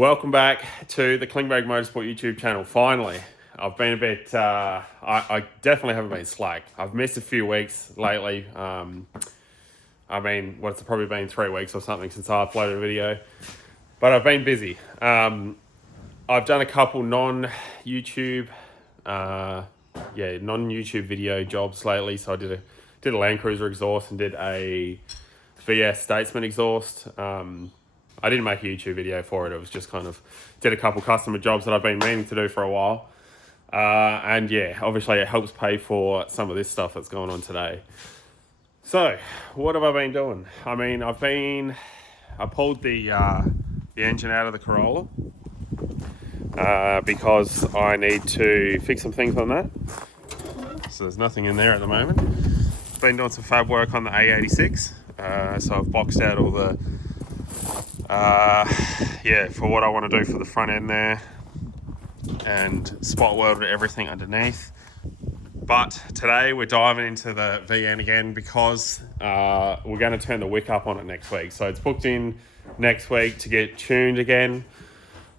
Welcome back to the Klingberg Motorsport YouTube channel. Finally, I've been a bit, I definitely haven't been slack. I've missed a few weeks lately. It's probably been 3 weeks or something since I uploaded a video, but I've been busy. I've done a couple non-YouTube video jobs lately. So I did a Land Cruiser exhaust and did a VS Statesman exhaust. I didn't make a YouTube video for it. It was just kind of did a couple customer jobs that I've been meaning to do for a while. And yeah, obviously it helps pay for some of this stuff that's going on today. So what have I been doing? I pulled the engine out of the Corolla because I need to fix some things on that. So there's nothing in there at the moment. Been doing some fab work on the A86. So I've boxed out all the for what I want to do for the front end there, and spot welded everything underneath. But today we're diving into the VN again because we're going to turn the wick up on it next week. So it's booked in next week to get tuned again.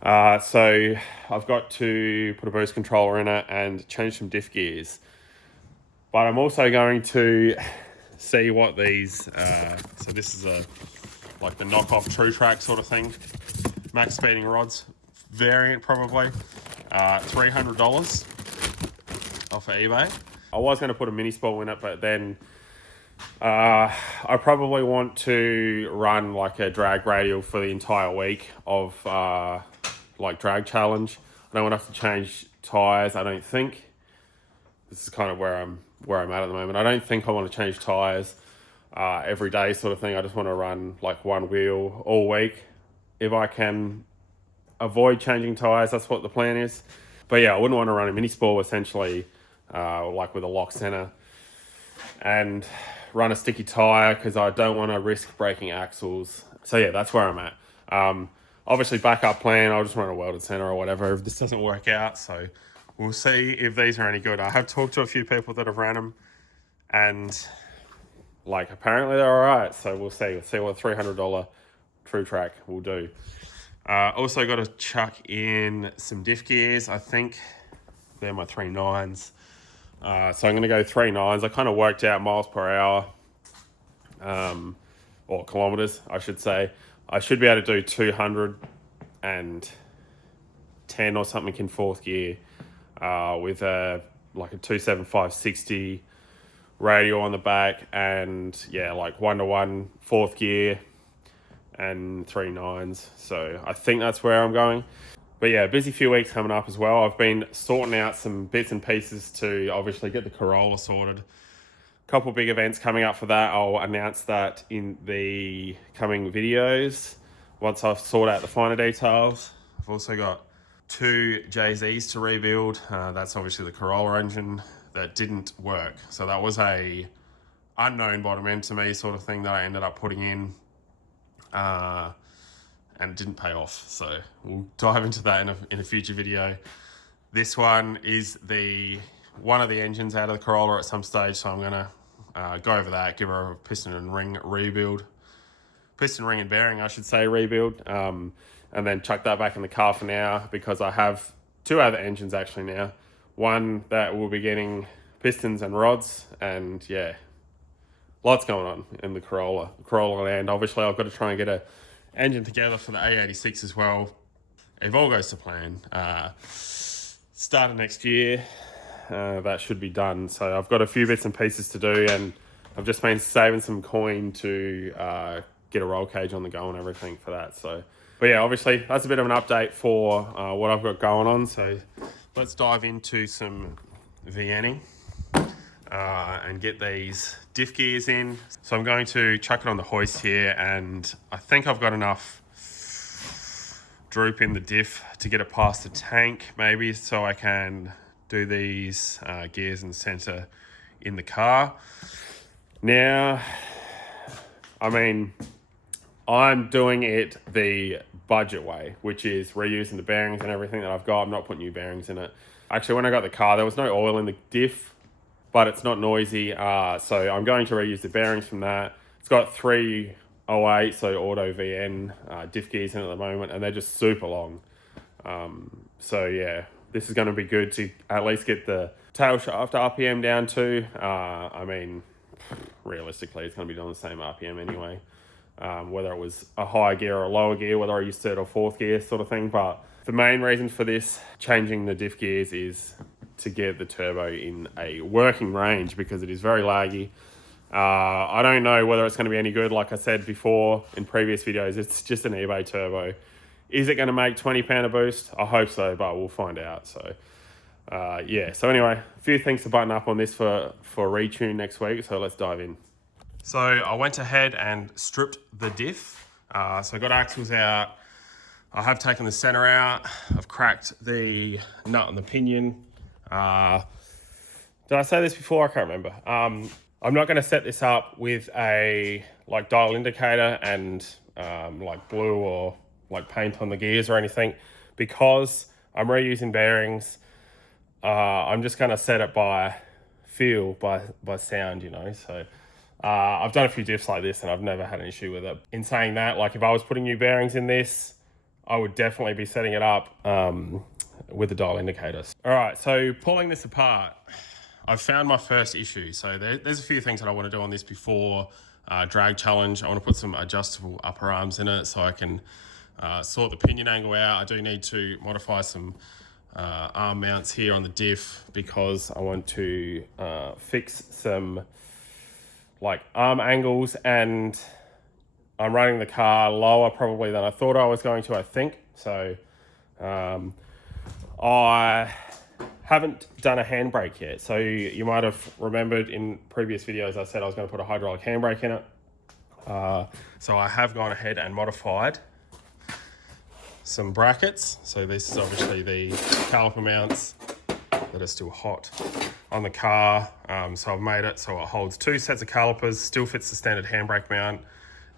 So I've got to put a boost controller in it and change some diff gears. But I'm also going to see what these, so this is like the knockoff Truetrac sort of thing. Max speeding rods variant probably. $300 off of eBay. I was going to put a mini spool in it, but then I probably want to run like a drag radial for the entire week of like drag challenge. I don't want to have to change tires. I don't think. This is kind of where I'm at the moment. I don't think I want to change tires every day sort of thing. I just want to run like one wheel all week. If I can avoid changing tires, that's what the plan is. But yeah, I wouldn't want to run a mini spool essentially, like with a lock center, and run a sticky tire because I don't want to risk breaking axles. So yeah, that's where I'm at. Obviously backup plan, I'll just run a welded center or whatever if this doesn't work out. So we'll see if these are any good. I have talked to a few people that have ran them, and like apparently they're all right. So we'll see. We'll see what $300 Truetrac will do. Also got to chuck in some diff gears. I think they're my 3.9s. So I'm going to go 3.9s. I kind of worked out miles per hour, or kilometers, I should say. I should be able to do 210 or something in fourth gear, with a 275/60 radial on the back, and yeah, like 1-to-1 fourth gear and 3.9s. So I think that's where I'm going. But yeah, busy few weeks coming up as well. I've been sorting out some bits and pieces to obviously get the Corolla sorted. Couple big events coming up for that. I'll announce that in the coming videos once I've sorted out the finer details. I've also got 2 JZs to rebuild. That's obviously the Corolla engine that didn't work. So that was a unknown bottom end to me sort of thing that I ended up putting in, and it didn't pay off. So we'll dive into that in a future video. This one is one of the engines out of the Corolla at some stage. So I'm gonna go over that, give her a piston and ring rebuild. Piston ring and bearing, I should say, rebuild. And then chuck that back in the car for now because I have 2 other engines actually now. One that will be getting pistons and rods, and yeah, lots going on in the Corolla land. Obviously, I've got to try and get a engine together for the A86 as well. If all goes to plan, start of next year, that should be done. So I've got a few bits and pieces to do, and I've just been saving some coin to get a roll cage on the go and everything for that. So, but yeah, obviously that's a bit of an update for what I've got going on. So let's dive into some VNing and get these diff gears in. So I'm going to chuck it on the hoist here, and I think I've got enough droop in the diff to get it past the tank maybe, so I can do these gears in the center in the car. Now, I'm doing it the budget way, which is reusing the bearings and everything that I've got. I'm not putting new bearings in it. Actually, when I got the car, there was no oil in the diff, but it's not noisy. So I'm going to reuse the bearings from that. It's got 3 08, so auto VN diff gears in at the moment, and they're just super long. So yeah, this is going to be good to at least get the tail shaft RPM down too. I mean, realistically, it's going to be doing the same RPM anyway. Whether it was a higher gear or a lower gear, whether I used third or fourth gear sort of thing. But the main reason for this, changing the diff gears, is to get the turbo in a working range because it is very laggy. I don't know whether it's going to be any good. Like I said before in previous videos, it's just an eBay turbo. Is it going to make 20 pound a boost? I hope so, but we'll find out. So yeah, so anyway, a few things to button up on this for retune next week, so let's dive in. So I went ahead and stripped the diff. So I got axles out. I have taken the center out. I've cracked the nut and the pinion. Did I say this before? I can't remember. I'm not going to set this up with a like dial indicator and like blue or like paint on the gears or anything because I'm reusing bearings. I'm just going to set it by feel, by sound, you know. So I've done a few diffs like this and I've never had an issue with it. In saying that, like if I was putting new bearings in this, I would definitely be setting it up with the dial indicators. All right, so pulling this apart, I've found my first issue. So there's a few things that I want to do on this before drag challenge. I want to put some adjustable upper arms in it so I can sort the pinion angle out. I do need to modify some arm mounts here on the diff because I want to fix some like arm angles, and I'm running the car lower probably than I thought I was going to, I think. So I haven't done a handbrake yet. So you might have remembered in previous videos I said I was going to put a hydraulic handbrake in it. So I have gone ahead and modified some brackets. So this is obviously the caliper mounts that are still hot on the car. So I've made it so it holds two sets of calipers, still fits the standard handbrake mount,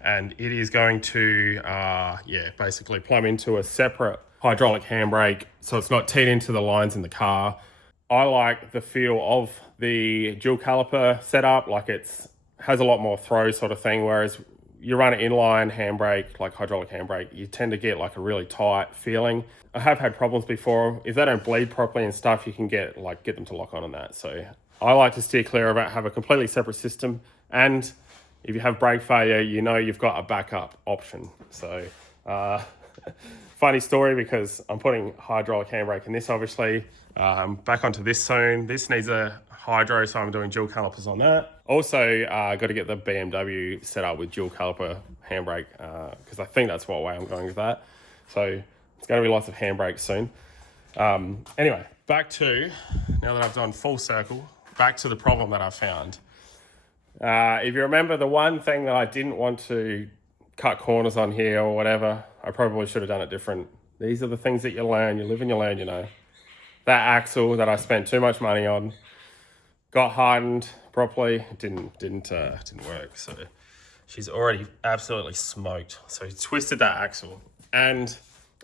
and it is going to basically plumb into a separate hydraulic handbrake so it's not teed into the lines in the car. I like the feel of the dual caliper setup, like it's has a lot more throw sort of thing, whereas you run an inline handbrake, like hydraulic handbrake, you tend to get like a really tight feeling. I have had problems before. If they don't bleed properly and stuff, you can get them to lock on that. So I like to steer clear of it, have a completely separate system. And if you have brake failure, you know you've got a backup option. So funny story because I'm putting hydraulic handbrake in this, obviously. Back onto this soon. This needs a hydro, so I'm doing dual calipers on that. Also, got to get the BMW set up with dual caliper handbrake because I think that's what way I'm going with that. So it's going to be lots of handbrakes soon. Anyway, back to, now that I've done full circle, back to the problem that I found. If you remember, the one thing that I didn't want to cut corners on here or whatever, I probably should have done it different. These are the things that you learn. You live and you learn, you know. That axle that I spent too much money on got hardened properly. It didn't work. So she's already absolutely smoked. So he twisted that axle, and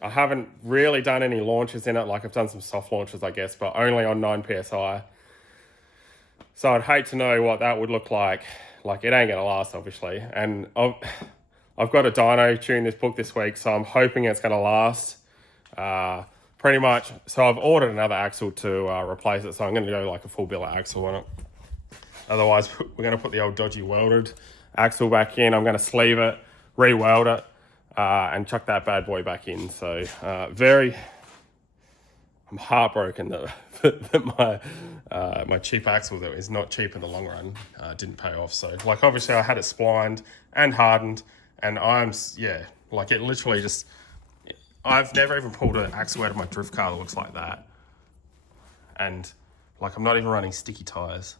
I haven't really done any launches in it. Like I've done some soft launches, I guess, but only on 9 PSI. So I'd hate to know what that would look like. Like it ain't gonna last, obviously. And I've got a dyno tune this book this week, so I'm hoping it's gonna last. Pretty much. So I've ordered another axle to replace it. So I'm going to go like a full billet axle on it. Otherwise, we're going to put the old dodgy welded axle back in. I'm going to sleeve it, re-weld it, and chuck that bad boy back in. So I'm heartbroken that my cheap axle that is not cheap in the long run didn't pay off. So like obviously I had it splined and hardened, and like it literally just. I've never even pulled an axle out of my drift car that looks like that. And like I'm not even running sticky tires.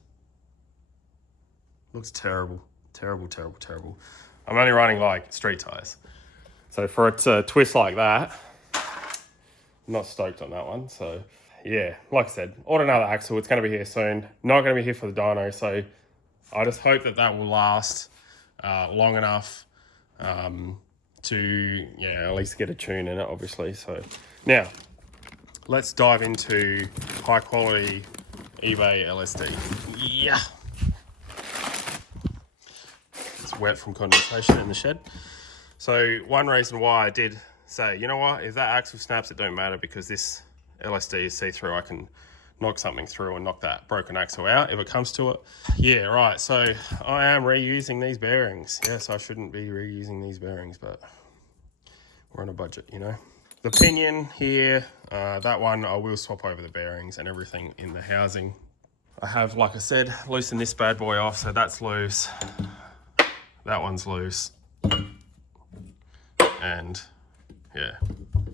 Looks terrible. Terrible, terrible, terrible. I'm only running like street tires. So for it to twist like that, I'm not stoked on that one. So yeah, like I said, order another axle. It's going to be here soon. Not going to be here for the dyno. So I just hope that will last long enough to at least get a tune in it, obviously. So now let's dive into high quality eBay LSD. Yeah, let's wet from condensation in the shed. So one reason why I did say, you know what, if that axle snaps, it don't matter because this LSD is see-through. I can knock something through and knock that broken axle out if it comes to it. Yeah, right, so I am reusing these bearings. Yes, I shouldn't be reusing these bearings, but we're on a budget, you know. The pinion here, that one I will swap over the bearings and everything in the housing. I have, like I said, loosened this bad boy off, so that's loose. That one's loose. And yeah,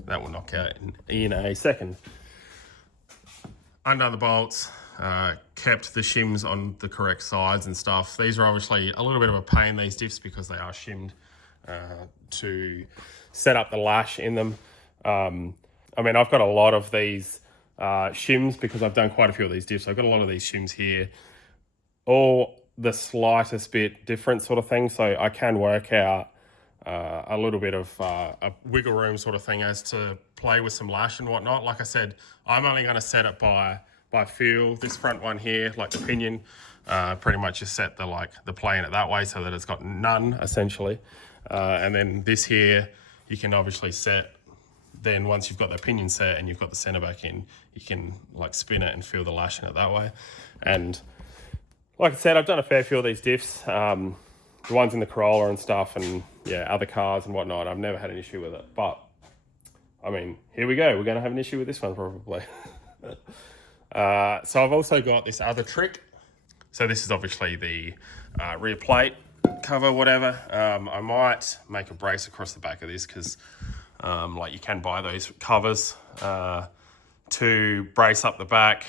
that will knock out in a second. Undone the bolts, kept the shims on the correct sides and stuff. These are obviously a little bit of a pain, these diffs, because they are shimmed to set up the lash in them. I mean, I've got a lot of these shims because I've done quite a few of these diffs. I've got a lot of these shims here, all the slightest bit different sort of thing. So I can work out a little bit of a wiggle room sort of thing as to play with some lash and whatnot. Like I said, I'm only going to set it by feel. This front one here, like the pinion, pretty much just set the plane it that way so that it's got none essentially. And then this here, you can obviously set. Then once you've got the pinion set and you've got the center back in, you can like spin it and feel the lash in it that way. And like I said, I've done a fair few of these diffs, the ones in the Corolla and stuff, and yeah, other cars and whatnot. I've never had an issue with it, but I mean, here we go. We're going to have an issue with this one probably. So I've also got this other trick. So this is obviously the rear plate cover, whatever. I might make a brace across the back of this because like you can buy those covers to brace up the back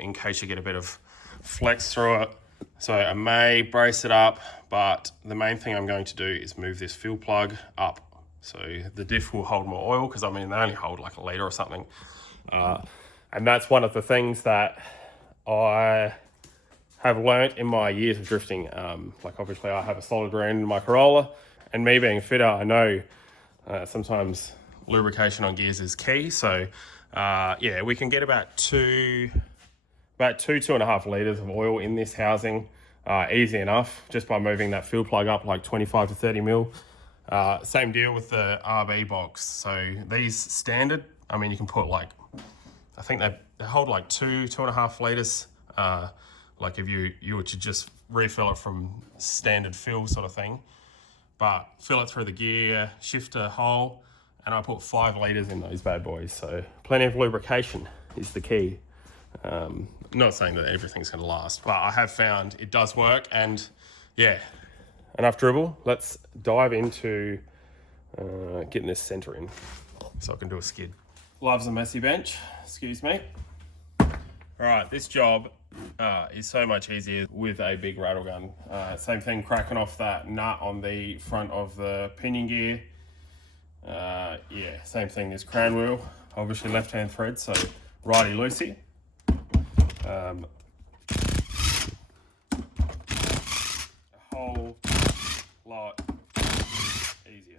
in case you get a bit of flex through it. So I may brace it up, but the main thing I'm going to do is move this fuel plug up. So the diff will hold more oil because I mean, they only hold like a litre or something. And that's one of the things that I have learnt in my years of drifting. Like obviously I have a solid rear end in my Corolla, and me being a fitter, I know sometimes lubrication on gears is key. So yeah, we can get about 2.5 litres of oil in this housing, easy enough, just by moving that fuel plug up like 25 to 30 mil. Same deal with the RB box. So these standard, I mean, you can put like, I think they hold like 2.5 litres. Like if you were to just refill it from standard fill sort of thing, but fill it through the gear, shifter hole, and I put 5 litres in those bad boys. So plenty of lubrication is the key. Not saying that everything's going to last, but I have found it does work. And yeah, enough dribble. Let's dive into getting this center in so I can do a skid. Loves a messy bench, excuse me. All right, this job is so much easier with a big rattle gun. Same thing, cracking off that nut on the front of the pinion gear. Yeah, same thing, this crown wheel, obviously left-hand thread, so righty-loosey. A whole lot easier.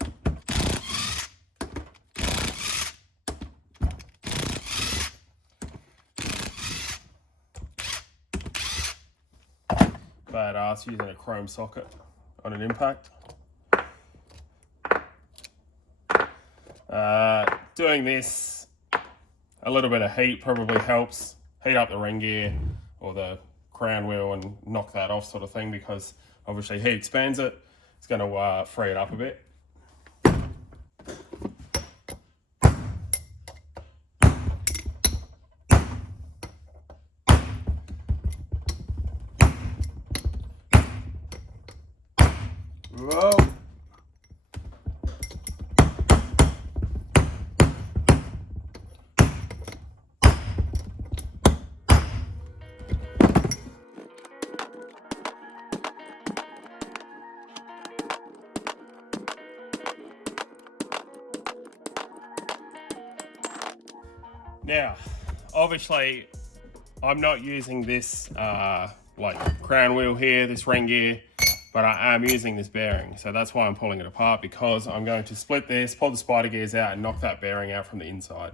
Badass using a chrome socket on an impact. Doing this, a little bit of heat probably helps. Heat up the ring gear or the crown wheel and knock that off sort of thing, because obviously heat expands it. It's going to free it up a bit. Whoa. Now, obviously, I'm not using this like crown wheel here, this ring gear, but I am using this bearing. So that's why I'm pulling it apart, because I'm going to split this, pull the spider gears out and knock that bearing out from the inside.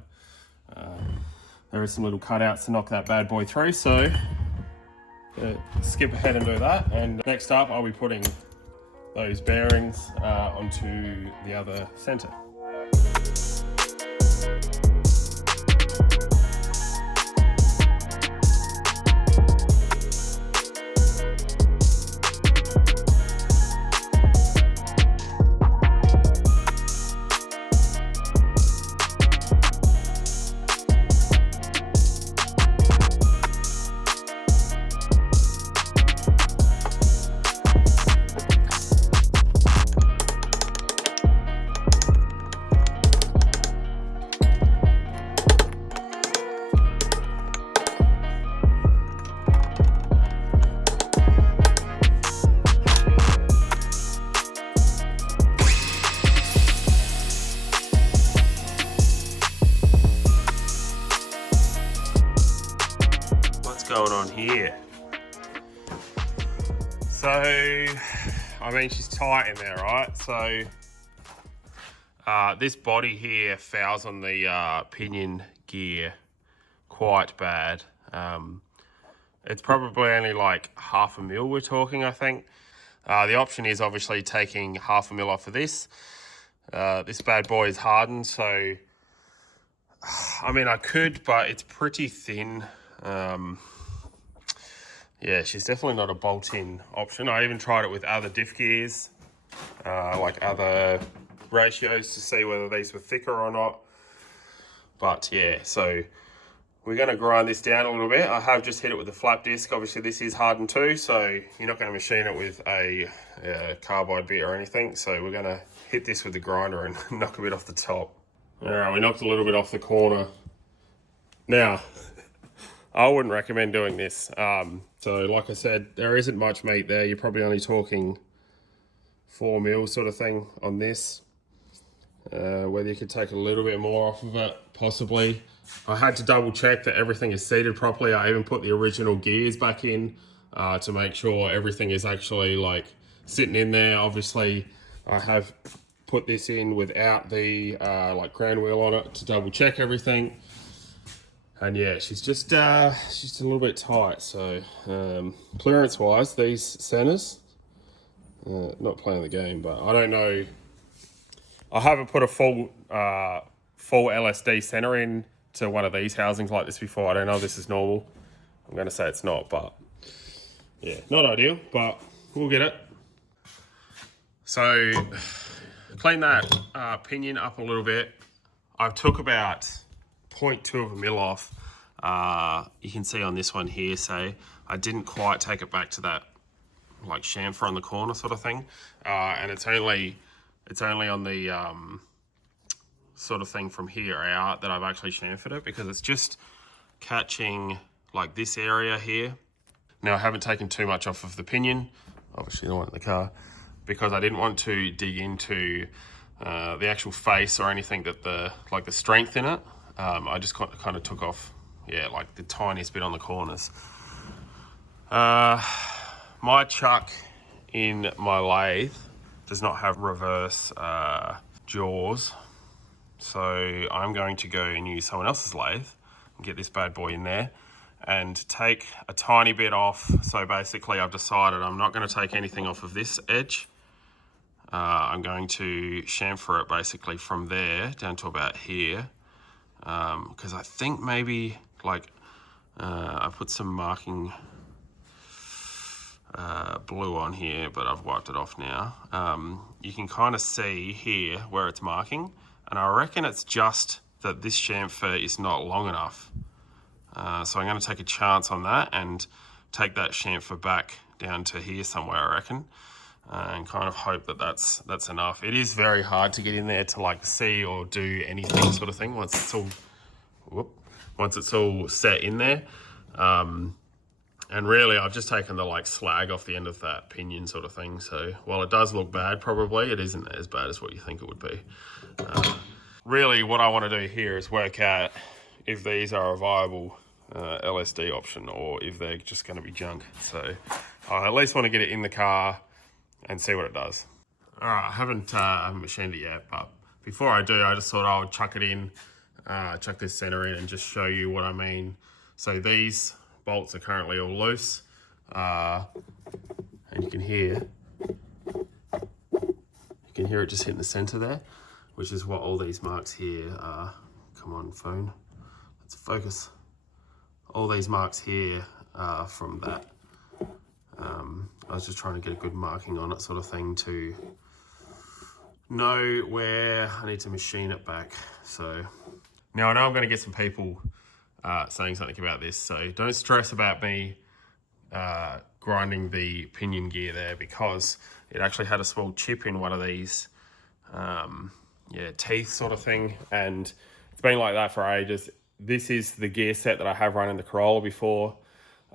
There are some little cutouts to knock that bad boy through, so skip ahead and do that. And next up, I'll be putting those bearings onto the other center. Going on here. So, I mean, she's tight in there, right? So, this body here fouls on the pinion gear quite bad. It's probably only like 0.5 mil we're talking, I think. The option is obviously taking 0.5 mil off of this. This bad boy is hardened, so I mean, I could, but it's pretty thin. Yeah, she's definitely not a bolt-in option. I even tried it with other diff gears, like other ratios, to see whether these were thicker or not. But yeah, so we're going to grind this down a little bit. I have just hit it with a flap disc. Obviously, this is hardened too, so you're not going to machine it with a carbide bit or anything. So we're going to hit this with the grinder and knock a bit off the top. All right, we knocked a little bit off the corner. Now, I wouldn't recommend doing this. So like I said, there isn't much meat there. You're probably only talking 4 mil sort of thing on this. Whether you could take a little bit more off of it, possibly. I had to double check that everything is seated properly. I even put the original gears back in to make sure everything is actually like sitting in there. Obviously, I have put this in without the like crown wheel on it to double check everything. And yeah, she's just a little bit tight. So clearance wise, these centers, not playing the game, but I don't know. I haven't put a full LSD center in to one of these housings like this before. I don't know if this is normal. I'm going to say it's not, but yeah, not ideal, but we'll get it. So clean that pinion up a little bit. I took about 0.2 of a mil off. You can see on this one here, say I didn't quite take it back to that like chamfer on the corner sort of thing, and it's only on the sort of thing from here out that I've actually chamfered it, because it's just catching like this area here. Now I haven't taken too much off of the pinion, obviously the one in the car, because I didn't want to dig into the actual face or anything that the strength in it. I just kind of took off, yeah, like the tiniest bit on the corners. My chuck in my lathe does not have reverse jaws, so I'm going to go and use someone else's lathe and get this bad boy in there and take a tiny bit off. So basically I've decided I'm not going to take anything off of this edge. I'm going to chamfer it basically from there down to about here, because I think maybe like I put some marking blue on here, but I've wiped it off now. You can kind of see here where it's marking, and I reckon it's just that this chamfer is not long enough. So I'm going to take a chance on that and take that chamfer back down to here somewhere, I reckon, and kind of hope that that's enough. It is very hard to get in there to like see or do anything sort of thing once it's all set in there. And really I've just taken the like slag off the end of that pinion sort of thing. So while it does look bad, probably it isn't as bad as what you think it would be. Really what I want to do here is work out if these are a viable LSD option or if they're just going to be junk. So I at least want to get it in the car and see what it does. All right, I haven't machined it yet, but before I do, I just thought I would chuck it in, chuck this center in and just show you what I mean. So these bolts are currently all loose, and you can hear can hear it just hitting the center there, which is what all these marks here are. Come on, phone, let's focus. All these marks here are from that. I was just trying to get a good marking on it, sort of thing, to know where I need to machine it back. So now I know I'm going to get some people saying something about this, so don't stress about me grinding the pinion gear there, because it actually had a small chip in one of these teeth sort of thing, and it's been like that for ages. This is the gear set that I have running the Corolla before,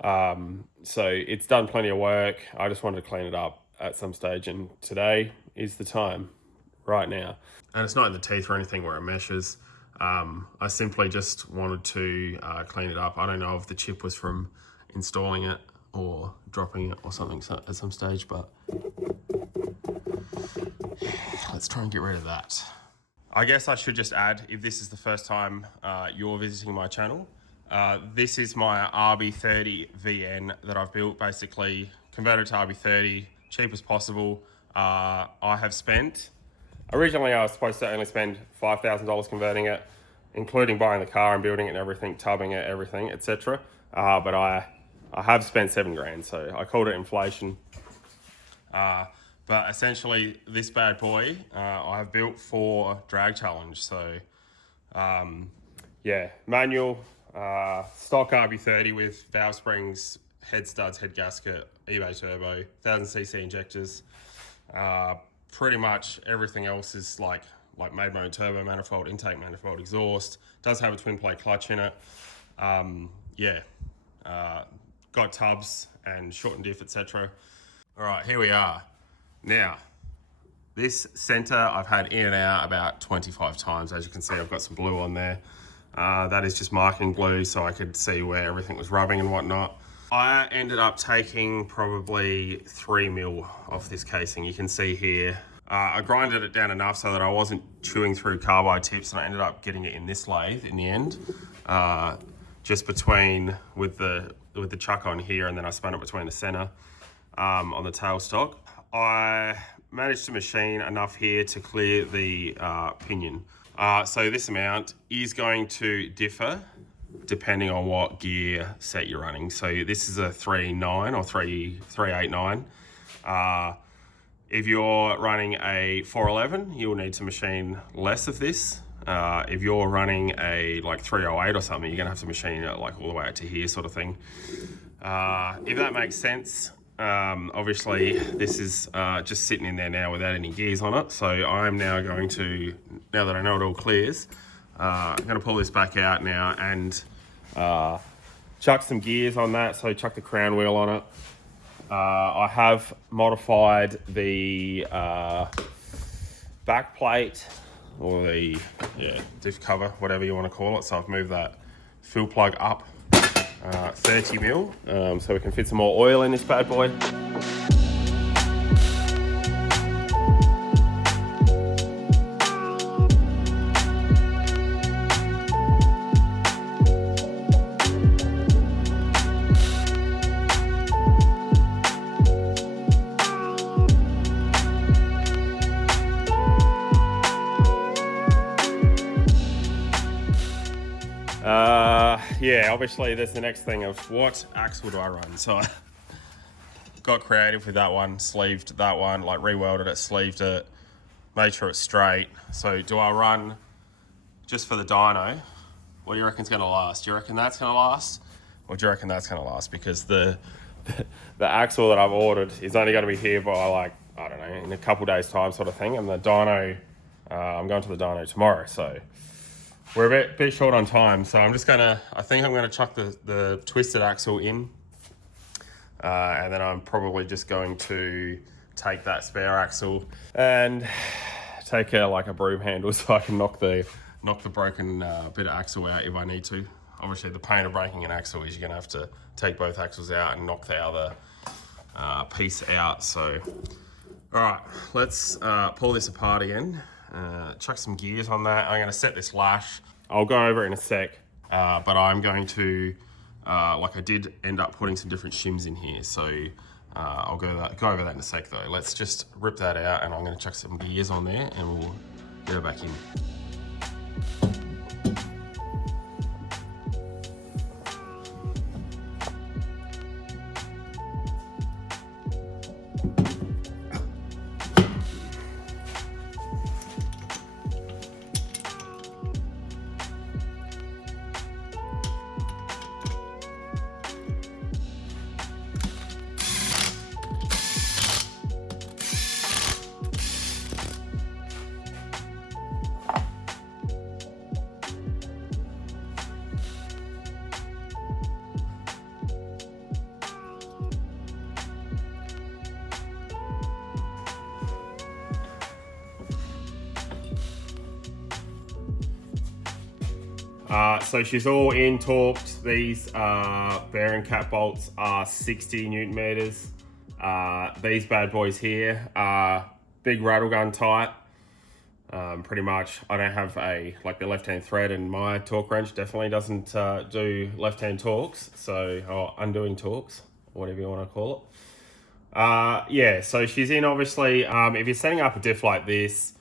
so it's done plenty of work. I just wanted to clean it up at some stage, and today is the time, right now. And it's not in the teeth or anything where it meshes. I simply just wanted to clean it up. I don't know if the chip was from installing it or dropping it or something at some stage, but let's try and get rid of that. I guess I should just add, if this is the first time you're visiting my channel, this is my RB30 VN that I've built, basically converted to RB30, cheap as possible. I have spent, originally I was supposed to only spend $5,000 converting it, including buying the car and building it and everything, tubbing it, everything, etc. But I have spent $7 grand, so I called it inflation. But essentially, this bad boy I have built for drag challenge. So yeah, manual, stock RB30 with valve springs, head studs, head gasket, eBay turbo, 1000cc injectors. Pretty much everything else is like made my own turbo manifold, intake manifold, exhaust. Does have a twin plate clutch in it. Got tubs and shortened diff, etc. All right, here we are. Now, this center I've had in and out about 25 times. As you can see, I've got some blue on there. That is just marking glue, so I could see where everything was rubbing and whatnot. I ended up taking probably 3 mil off this casing. You can see here, I grinded it down enough so that I wasn't chewing through carbide tips, and I ended up getting it in this lathe in the end, just between with the chuck on here, and then I spun it between the center on the tailstock. I managed to machine enough here to clear the pinion. So this amount is going to differ depending on what gear set you're running. So this is a 3.9 or 3.89. If you're running a 411, you'll need to machine less of this. If you're running a like 308 or something, you're gonna have to machine it like all the way out to here, sort of thing. If that makes sense. Obviously this is just sitting in there now without any gears on it. So I'm now going to, now that I know it all clears, I'm gonna pull this back out now and chuck some gears on that. So chuck the crown wheel on it. I have modified the back plate, or the diff cover, whatever you want to call it. So I've moved that fuel plug up 30 mil, so we can fit some more oil in this bad boy. Yeah, obviously there's the next thing of what axle do I run. So I got creative with that one, sleeved that one, like re-welded it, sleeved it, made sure it's straight. So do I run just for the dyno? What do you reckon's gonna last? Do you reckon that's gonna last? Or do you reckon that's gonna last? Because the axle that I've ordered is only gonna be here by like, I don't know, in a couple days time sort of thing. And the dyno, I'm going to the dyno tomorrow. So we're a bit short on time, so I'm just gonna, I think I'm gonna chuck the twisted axle in, and then I'm probably just going to take that spare axle and take like a broom handle so I can knock the broken bit of axle out if I need to. Obviously the pain of breaking an axle is you're gonna have to take both axles out and knock the other piece out. So, all right, let's pull this apart again. Chuck some gears on that. I'm going to set this lash. I'll go over it in a sec, but I'm going to, like I did end up putting some different shims in here. So I'll go over that in a sec though. Let's just rip that out, and I'm going to chuck some gears on there and we'll get her back in. So she's all in torqued. These bearing cap bolts are 60 Newton meters. These bad boys here are big rattle gun tight. Pretty much, I don't have like the left-hand thread, and my torque wrench definitely doesn't do left-hand torques, or undoing torques, whatever you want to call it. Yeah, so she's in, obviously. If you're setting up a diff like this,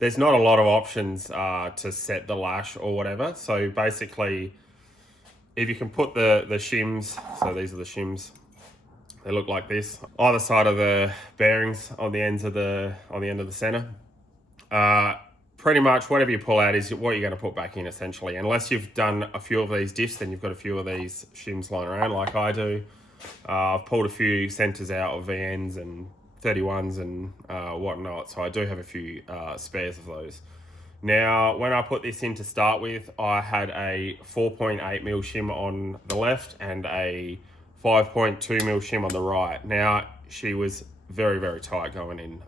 there's not a lot of options to set the lash or whatever. So basically, if you can put the shims, so these are the shims, they look like this, either side of the bearings on the end of the center. Pretty much whatever you pull out is what you're going to put back in, essentially. Unless you've done a few of these diffs, then you've got a few of these shims lying around like I do. I've pulled a few centers out of VNs and 31s and whatnot, so I do have a few spares of those. Now, when I put this in to start with, I had a 4.8 mil shim on the left and a 5.2 mil shim on the right. Now, she was very, very tight going in,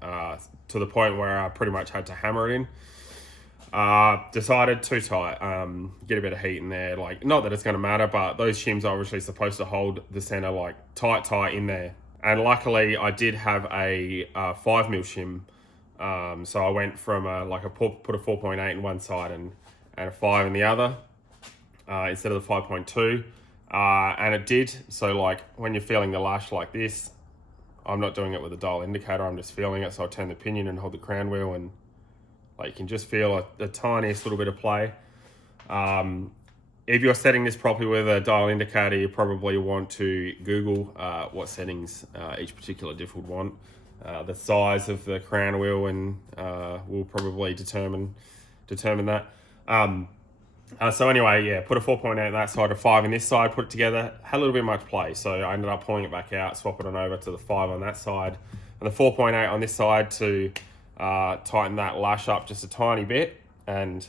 to the point where I pretty much had to hammer it in. Decided too tight, get a bit of heat in there, like, not that it's going to matter, but those shims are obviously supposed to hold the center like tight in there. And luckily, I did have a 5 mil shim, so I went from put a 4.8 in one side and a 5 in the other, instead of the 5.2, and it did. So like when you're feeling the lash like this, I'm not doing it with a dial indicator, I'm just feeling it. So I turn the pinion and hold the crown wheel, and like you can just feel the tiniest little bit of play. If you're setting this properly with a dial indicator, you probably want to Google what settings each particular diff would want. The size of the crown wheel and will probably determine that. So anyway, yeah, put a 4.8 on that side, a 5 in this side, put it together, had a little bit much play. So I ended up pulling it back out, swap it on over to the 5 on that side, and the 4.8 on this side to tighten that lash up just a tiny bit. And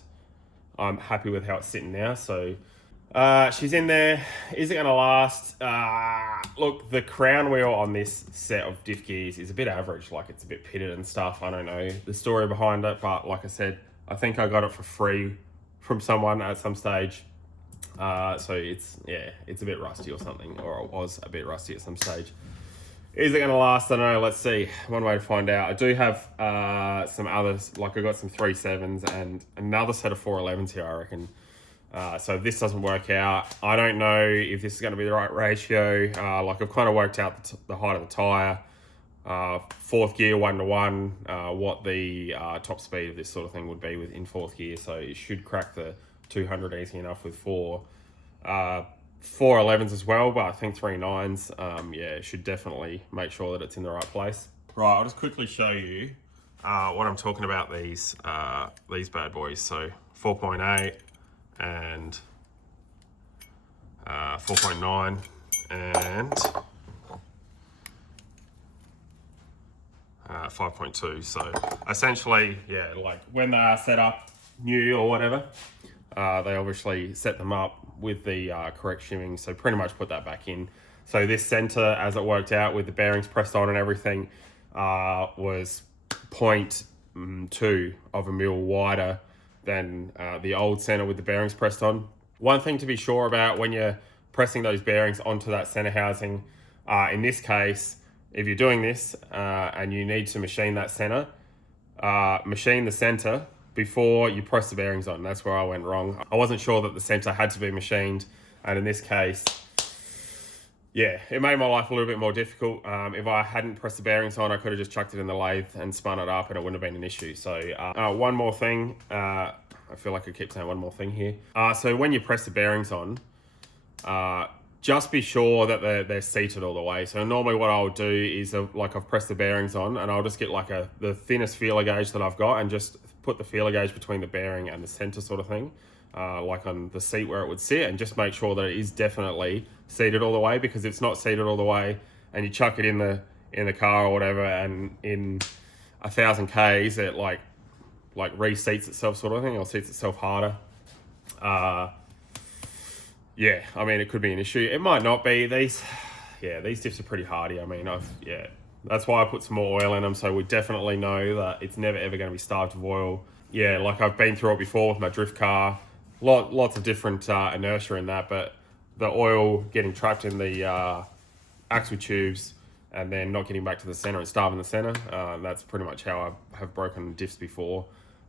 I'm happy with how it's sitting now. So she's in there. Is it going to last? Look, the crown wheel on this set of diff gears is a bit average. Like, it's a bit pitted and stuff. I don't know the story behind it, but like I said, I think I got it for free from someone at some stage. So it's a bit rusty or something, or it was a bit rusty at some stage. Is it going to last? I don't know. Let's see. One way to find out. I do have some others. Like, I got some 3.7s and another set of 4.11s here, I reckon. So if this doesn't work out, I don't know if this is going to be the right ratio. Like, I've kind of worked out the height of the tyre, fourth gear 1-to-1, what the top speed of this sort of thing would be in fourth gear. So it should crack the 200 easy enough with 4.11s as well, but I think 3.9s, it should definitely make sure that it's in the right place. Right, I'll just quickly show you what I'm talking about, these bad boys. So 4.8 and 4.9 and 5.2. So essentially, yeah, like when they are set up new or whatever, they obviously set them up with the correct shimming. So pretty much put that back in. So this center, as it worked out with the bearings pressed on and everything, was 0.2 of a mil wider than the old center with the bearings pressed on. One thing to be sure about when you're pressing those bearings onto that center housing, in this case, if you're doing this and you need to machine that center, machine the center before you press the bearings on. That's where I went wrong. I wasn't sure that the center had to be machined, and in this case, yeah, it made my life a little bit more difficult. If I hadn't pressed the bearings on, I could have just chucked it in the lathe and spun it up and it wouldn't have been an issue. So one more thing, I feel like I keep saying one more thing here. So when you press the bearings on, just be sure that they're seated all the way. So normally what I'll do is like I've pressed the bearings on and I'll just get like the thinnest feeler gauge that I've got and just put the feeler gauge between the bearing and the center sort of thing, like on the seat where it would sit, and just make sure that it is definitely seated all the way, because if it's not seated all the way and you chuck it in the car or whatever, and in 1,000 Ks it like reseats itself sort of thing, or seats itself harder. Yeah, I mean, it could be an issue. It might not be. These diffs are pretty hardy. I mean, that's why I put some more oil in them, so we definitely know that it's never ever going to be starved of oil. Yeah, like I've been through it before with my drift car. Lots of different inertia in that, but the oil getting trapped in the axle tubes and then not getting back to the center and starving the center, that's pretty much how I have broken diffs before.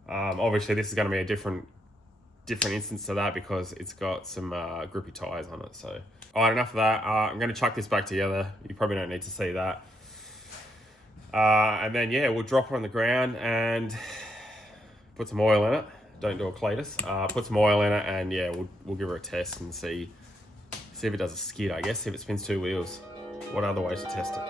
Obviously, this is going to be a different instance to that because it's got some grippy tires on it. So, all right, enough of that. I'm going to chuck this back together. You probably don't need to see that. And then, yeah, we'll drop her on the ground and put some oil in it. Don't do a Cletus. Put some oil in it, and yeah, we'll give her a test and see if it does a skid, I guess, see if it spins two wheels. What other ways to test it?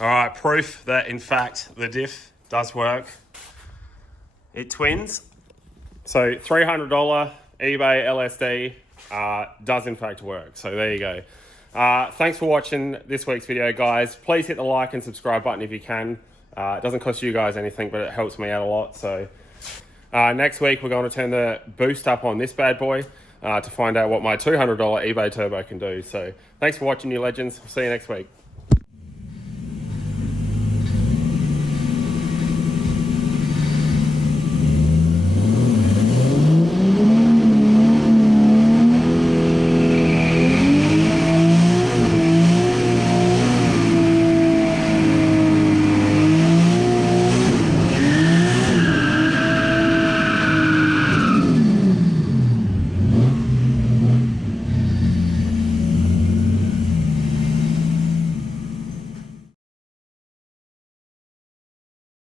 All right, proof that in fact the diff does work. It twins. So $300 eBay LSD does in fact work. So there you go. Thanks for watching this week's video, guys. Please hit the like and subscribe button if you can. It doesn't cost you guys anything, but it helps me out a lot. So next week we're going to turn the boost up on this bad boy to find out what my $200 eBay turbo can do. So thanks for watching, you legends. See you next week.